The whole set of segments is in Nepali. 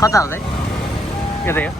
कता हाल्दै यतै हो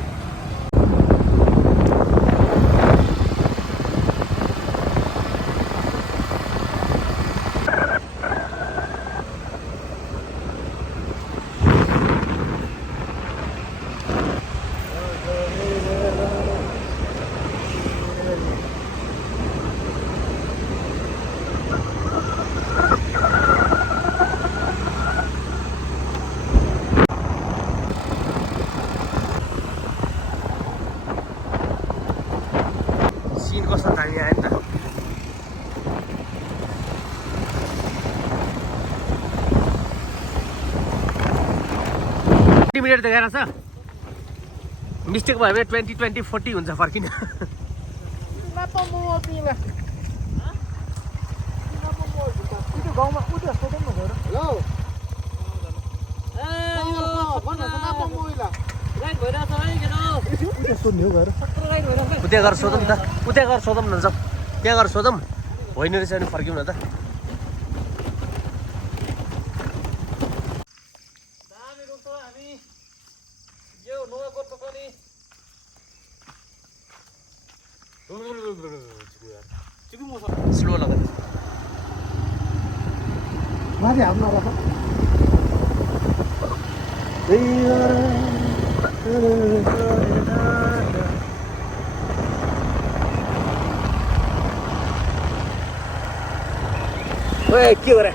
20 मिनट देखाएर छ मिस्टेक भयो भने 20 20 40 हुन्छ फर्किन उता गएर सोधौँ त उता गएर सोधौँ न त्यहाँ गएर सोधौँ होइन रहेछ भने फर्क्यौँ न त स्लो लगा माथि हाल्नु नराख ओए के गरे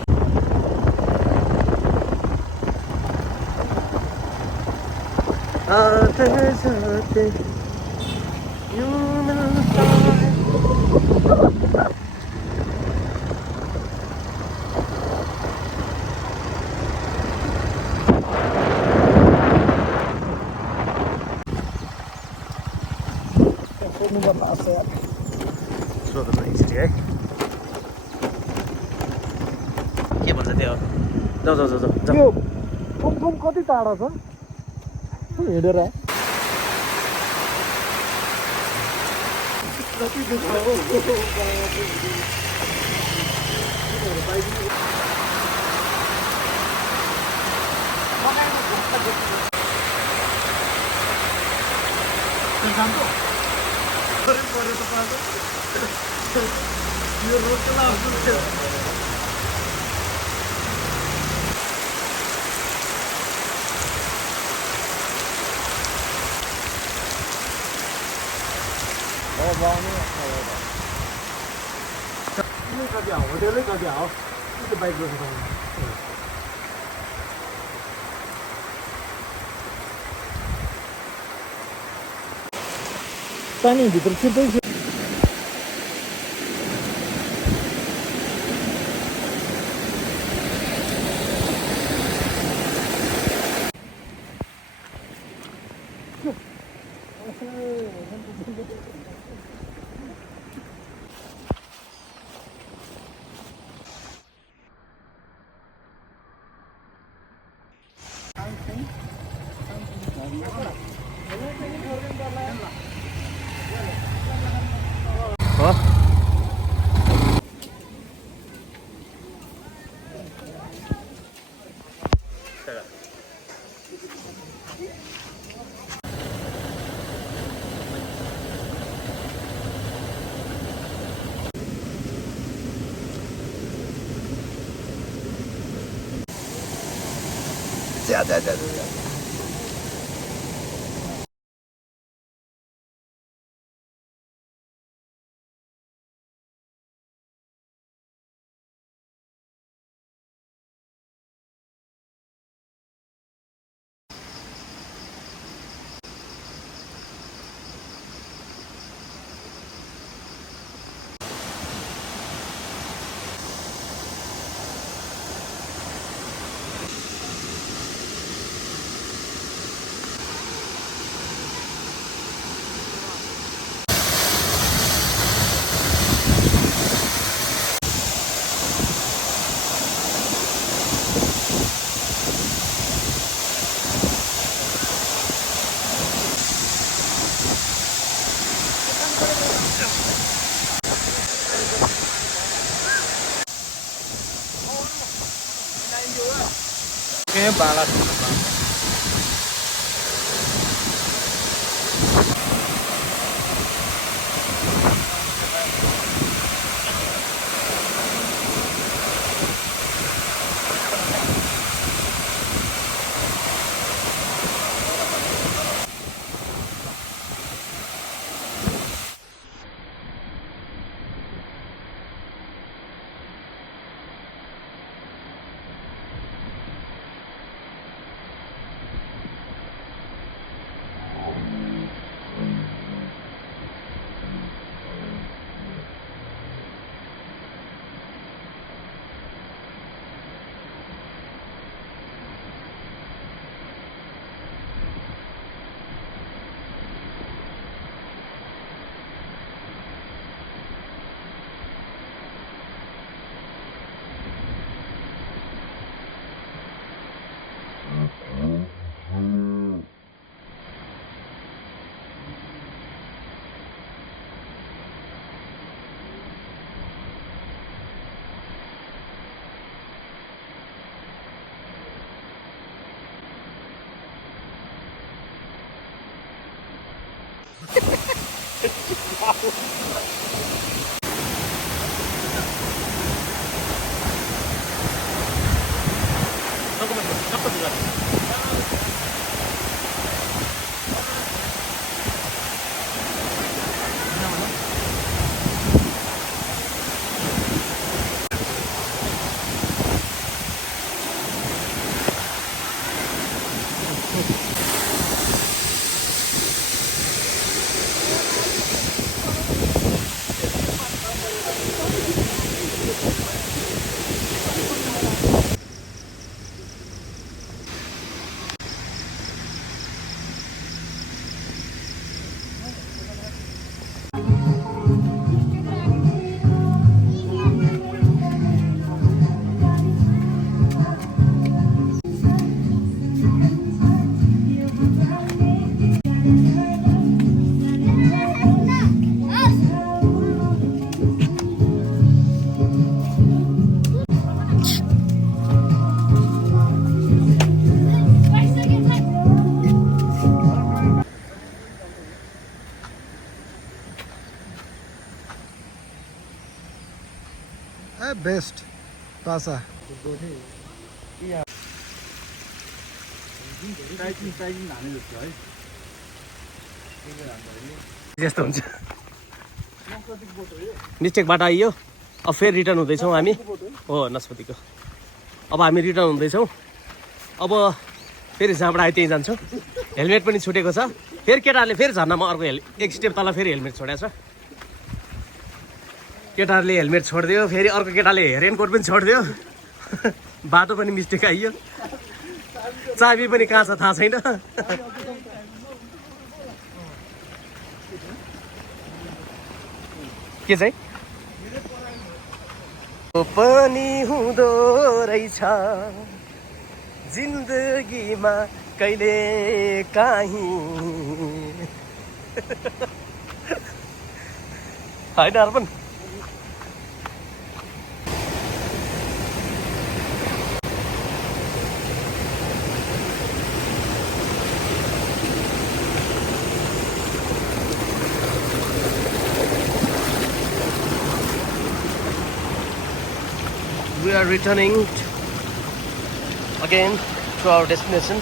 आते जाते यूं मिलता है सोध्नु एकचोटि है के भन्छ त्यो जाऊ जाऊ जाऊ जाऊ त्यो कुमकुम कति टाढा छ हिँडेर यो रोड चलाउँछु होटेलै कति हो त्यो बाइक रोक्नु पानी भित्र छिर्दै जा बाला बेस्ट पासा यस्तो हुन्छ मिस्टेकबाट आइयो अब फेरि रिटर्न हुँदैछौँ हामी हो नस्पतिको अब हामी रिटर्न हुँदैछौँ अब फेरि जहाँबाट आयो त्यहीँ जान्छौँ हेलमेट पनि छुटेको छ फेरि केटाहरूले फेरि झर्नामा अर्को एक स्टेप तल फेरि हेलमेट छोडेको छ केटाहरूले हेलमेट छोडिदियो फेरि अर्को केटाले रेनकोट पनि छोडिदियो बाटो पनि मिस्टेक आइयो चाबी पनि कहाँ छ थाहा छैन के चाहिँ पनि हुँदो रहेछ जिन्दगीमा कहिले काहीँ होइन अर्पण We are returning again to our destination.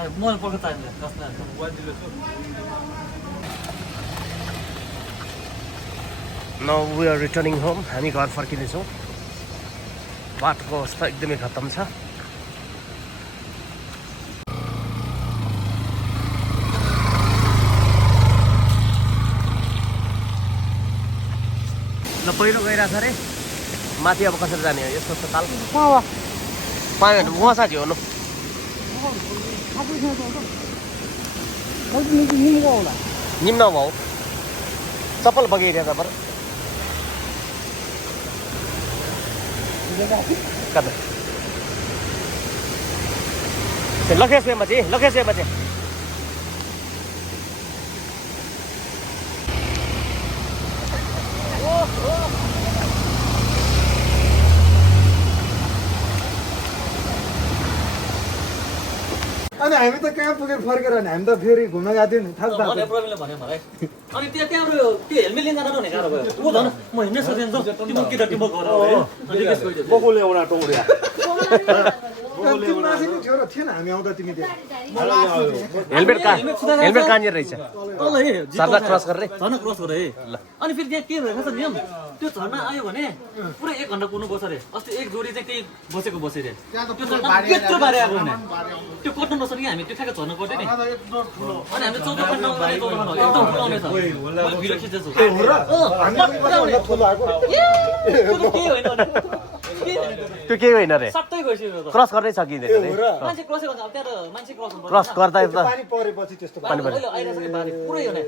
मलाई पक्का चाहिन्छ कसलाई now we are returning home हामी घर फर्किँदैछौँ बाटोको अवस्था एकदमै खत्तम छ ल पहिरो गइरहेछ अरे माथि अब कसरी जाने हो यस्तो यस्तो ताल पानी उहाँ साथी हो न निम्न भाउ चप्पल बगिरहेछ पर कता लखेसमा चाहिँ अनि हामी त कहाँ पुगेर फर्केर अनि हामी त फेरि घुम्न गएको थियौँ नि थाहा छ भने प्रवीणले भन्यो मलाई अनि त्यहाँबाट त्यो हेलमेट लिन जाँदा भने गाह्रो भयो ऊ झन् म हिँड्नै सक्दैन तिम्रो केटा तिम्रो घर बकुले एउटा टौड्या तिम्रो मासिनो थियो र थिएन हामी आउँदा तिमी त्यहाँ हेलमेट कहाँनिर रहेछ तल हे झर्ना क्रस गरेर झर्ना क्रस गरे है अनि फेरि त्यहाँ के भइरहेको छ नियम त्यो झर्ना आयो भने पुरै 1 घन्टा कुद्नु पर्छ रे अस्ति एक जोडी चाहिँ त्यही बसे रे त्यो झर्ना त्यत्रो बारे आएको भने त्यो कट्नु नसक्ने हामी त्यो ठ्याक्क झर्न पर्दैन नि अनि हामी 14 घन्टा एकदम ठुलो आउने छ भिडियो खिच्दैछु त्यो केही होइन रे सट्टै गइसक्यो क्रस गर्नै सकिँदैन रे मान्छे क्रस गर्छ अब त्यहाँ त मान्छे क्रस गर्नु क्रस गर्दा त पानी परेपछि त्यस्तो पानी अहिले आइरहेछ कि बारी पुरै हो नि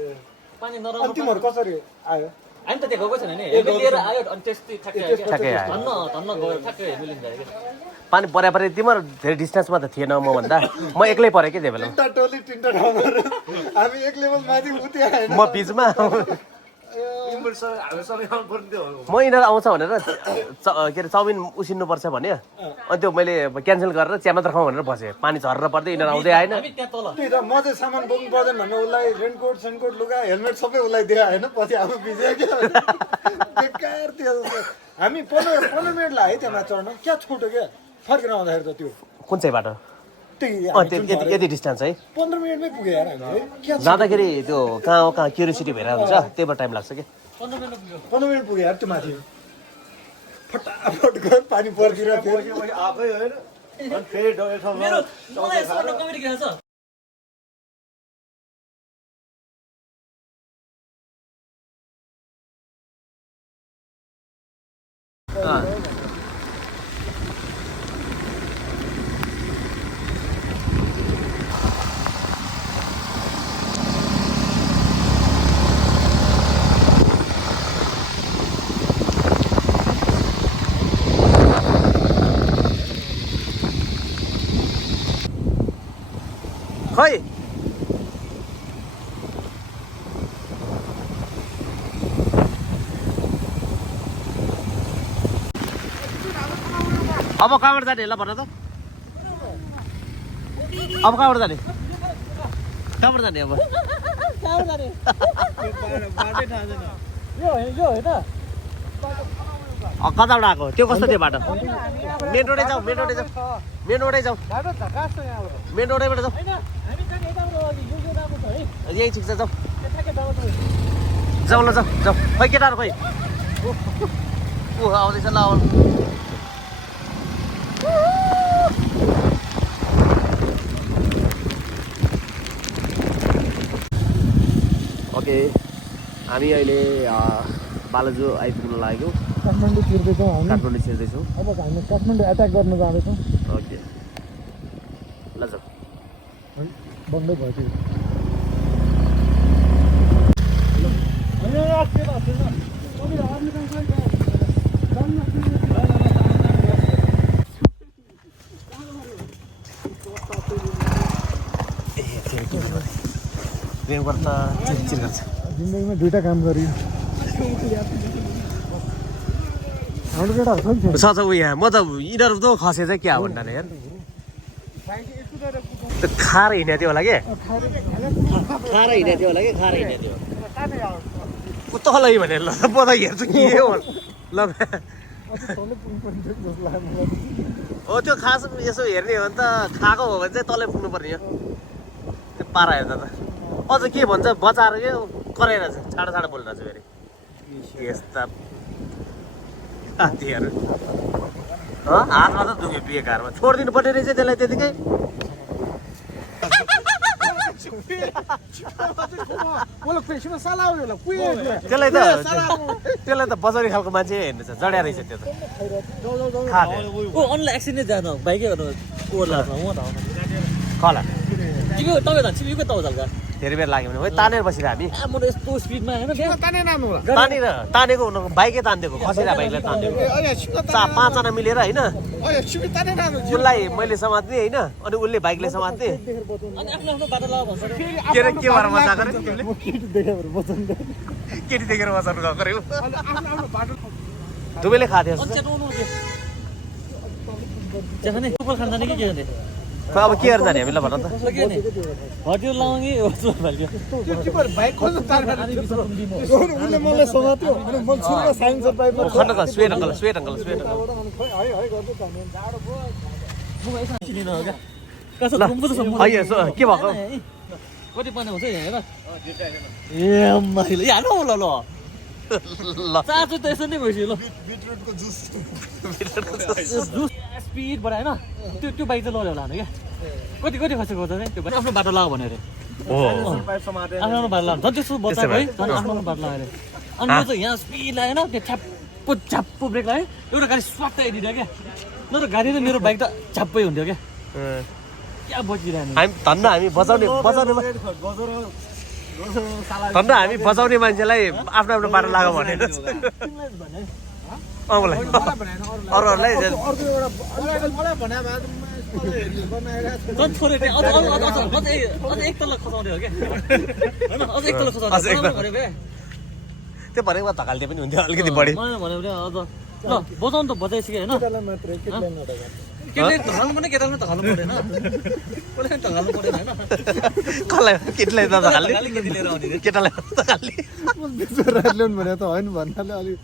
पानी अनि नराम्रो तिमीहरू कसरी आयो हामी त त्यहाँ गएको छैन नि हेलमेट लिएर आयो अनि त्यस्तै ठ्याक्कै आयो धन्न गयो ठ्याक्कै हेलमेट लिन्छ अरे पानी परे तिम्रो धेरै डिस्टेन्समा त थिएन म भन्दा म एक्लै परेँ कि त्यही बेला तिनवटा टोली तिनवटा ठाउँमा हामी एक लेभल माथि उति आएन म बिचमा म यिनीहरू आउँछ भनेर के अरे चाउमिन उसिन्नुपर्छ भन्यो अनि त्यो मैले क्यान्सल गरेर चिया मात्र खाउँ भनेर बसेँ पानी झरेर पर्दै यिनीहरू आउँदै आएन हामी त्यहाँ तल त्यही त म चाहिँ सामान बोक्नु पर्दैन भनेर उसलाई रेनकोट सेनकोट लुगा हेलमेट सबै उसलाई दिए होइन पछि आफू भिज्यो क्या बेकार त्यो हामी 15 मिनट लाग्यो त्यहाँ चढ्न क्या छोटो क्या फर्केर आउँदाखेरि त त्यो कुन चाहिँ बाटो यति डिस्टेन्स है 15 मिनटमै पुग्यो यार हामी क्या जाँदाखेरि त्यो कहाँ क्युरियोसिटी भइरहेको हुन्छ त्यही भएर टाइम लाग्छ कि 15 मिनट पुग्यो यार त्यो माथि फटाफट गयो पानी पर्खिएर फेरि आफै होइन अनि फेरि मेरो मलाई यसो कमेडी के छ खै अब कहाँबाट जाने ल भन त अब कहाँबाट जाने अब कताबाट आएको त्यो कस्तो थियो बाटो मेन रोडै जाऊ मेन रोडै जाऊ मेन रोडैबाट जाऊ यही ठिक छ जाऊ जाऊ ल जाऊ खै केटाहरू खै ऊ आउँदैछ ल आउनु ओके हामी अहिले बालाजु आइपुग्न लाग्यो काठमाडौँ छिर्दैछौँ हामी काठमाडौँ छिर्दैछौँ अब हामी काठमाडौँ एट्याक गर्न जाँदैछौँ ओके ल जाऊ बन्दै भयो त्यो प्रेम गर्दा चिरचिर गर्छ जिन्दगीमा दुईटा काम गरियो हाम्रो केटाहरू छ नि छ ऊ यहाँ म त यिनीहरू त खसे चाहिँ क्या भन्दा यार त्यो खाएर हिँडेको थियो होला कि खाएर हिँडेको थियो होला कि खाएर हिँडेको थियो तलै भने ल म त हेर्छु के हो ल हो त्यो खास यसो हेर्ने हो भने त खाएको हो भने चाहिँ तलै पुग्नु पर्ने हो त्यो पारा हेर्दा त अझ के भन्छ बचाएर के कराएर छाडो छाडो बोलिरहेको छु फेरि यस्ता हात्तीहरू हातमा त दुख्यो बेकारमा छोडिदिनु पर्ने रहेछ त्यसलाई त्यतिकै त्यसलाई त बजारी खालको मान्छे हेर्नु छ जड्या रहेछ त्यो त ओ अनलाइन एक्सिडेन्ट जानु बाइकै गर्नु ओर्ला म त कला तिमी तपाईँ जान्छ तिमी तपाईँ जान्छ धेरै बेर लाग्यो भने है तानेर बसिरह हामी म त यस्तो स्पिडमा होइन तानेर तानेको हुनु बाइकै तानिदिएको खसिरहेको बाइकलाई तानिदिएको पाँचजना मिलेर होइन उसलाई मैले समात्ने होइन अनि उसले बाइकले समात्ने अनि आफ्नो आफ्नो बाटो लाग भन्छ के रे के भएर मजा गरे तिमीले केटी देखेर बचाउनु गएको रे दुबैले खाथ्यो अनि चटाउनु के जाने कुकुर खान जाने के गर्ने अब के गरेर जाने हामीलाई भन त के नि हटियो लाउने हो सो भन्यो उसले मलाई समात्यो अनि म सुरुमा साइन्स पाइपमा खण्ड त स्वेट अङ्कल चिनिन हो क्या कसो ल गुम्बु त सम्म है यसो के भएको कति पर्ने हुन्छ यहाँ हेर ए मैले यहाँ ल ल ल चार्ज त यसो नै भइसक्यो ल बिटरुटको जुस स्पिड बढाएन त्यो बाइक चाहिँ लड्यो होला क्या कति कति खर्च गर्छ नि त्यो आफ्नो बाटो लाग भनेर हो आफ्नो बाटो लाग झन् त्यसो बचाएको है झन् आफ्नो बाटो लगाएर अनि म चाहिँ यहाँ स्पिड लागेन त्यो छ्याप्पो ब्रेक लाग्यो एउटा गाडी स्वाट आइदिँदा क्या न त गाडी र मेरो बाइक त छ्याप्पै हुन्थ्यो क्या क्या बचिरहने हामी धन्न हामी बचाउने धन्न हामी बचाउने मान्छेलाई आफ्नो आफ्नो बाटो लाग भनेर मलाई अरूहरूलाई झन् छोरे त्यहाँ अझ एक तल्ला खसाउने हो क्या होइन अझ एक तल्ला खसाउने त्यो भनेको धकाल्टे पनि हुन्थ्यो अलिकति बढी मैले भन्यो भने अझ ल बचाउनु त बचाइसक्यो होइन केटाले धकाल्नु पनि केटाले धकाल्नु पर्दैन कसले धकाल्नु पर्दैन होइन कसलाई केटीलाई त धकाल्ने केटी लिएर आउने रे केटालाई धकाल्ने ल्याउनु भने त होइन भन्नाले अलिक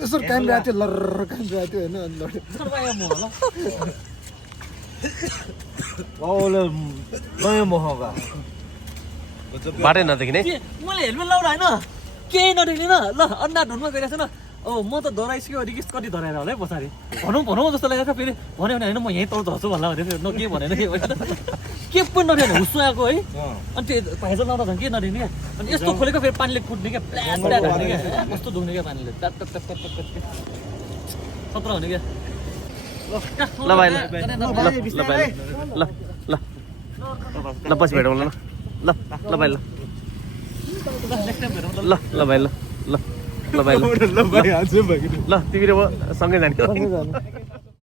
यसो कानिरहेको थियो लर्र कानिरहेको थियो होइन अनि लड्यो नयाँ मोह ल बाउले नयाँ मोहका बाटै नदेखिने मैले हेलमेट लाउँदा होइन केही नदेख्दैन ल अन्ना ढुनमा गइरहेको छु न अब म त डराइसक्यो रिक्स कति डराएर होला है पछाडि भनौँ जस्तो लागेको छ फेरि भन्यो भने होइन म यहीँ तल झर्छु भन्ला भने न के भनेन के होइन के पनि नदेख्ने हुस्सु आएको है अनि त्यो पाइजल लाउँदा झन् के नदेख्ने क्या अनि यस्तो खोलेको फेरि पानीले कुट्ने क्या प्लास प्लास हुने क्या कस्तो दुख्ने क्या पानीले tap tap tap tap tap खतरा हुने क्या ल भाइ ल भाइ ल ल ल पछि भेटौँ ल ल ल भाइ ल नेक्स्ट टाइम भेटौँ ल ल भाइ ल ल ल भाइ ल ल तिमी र म सँगै जाने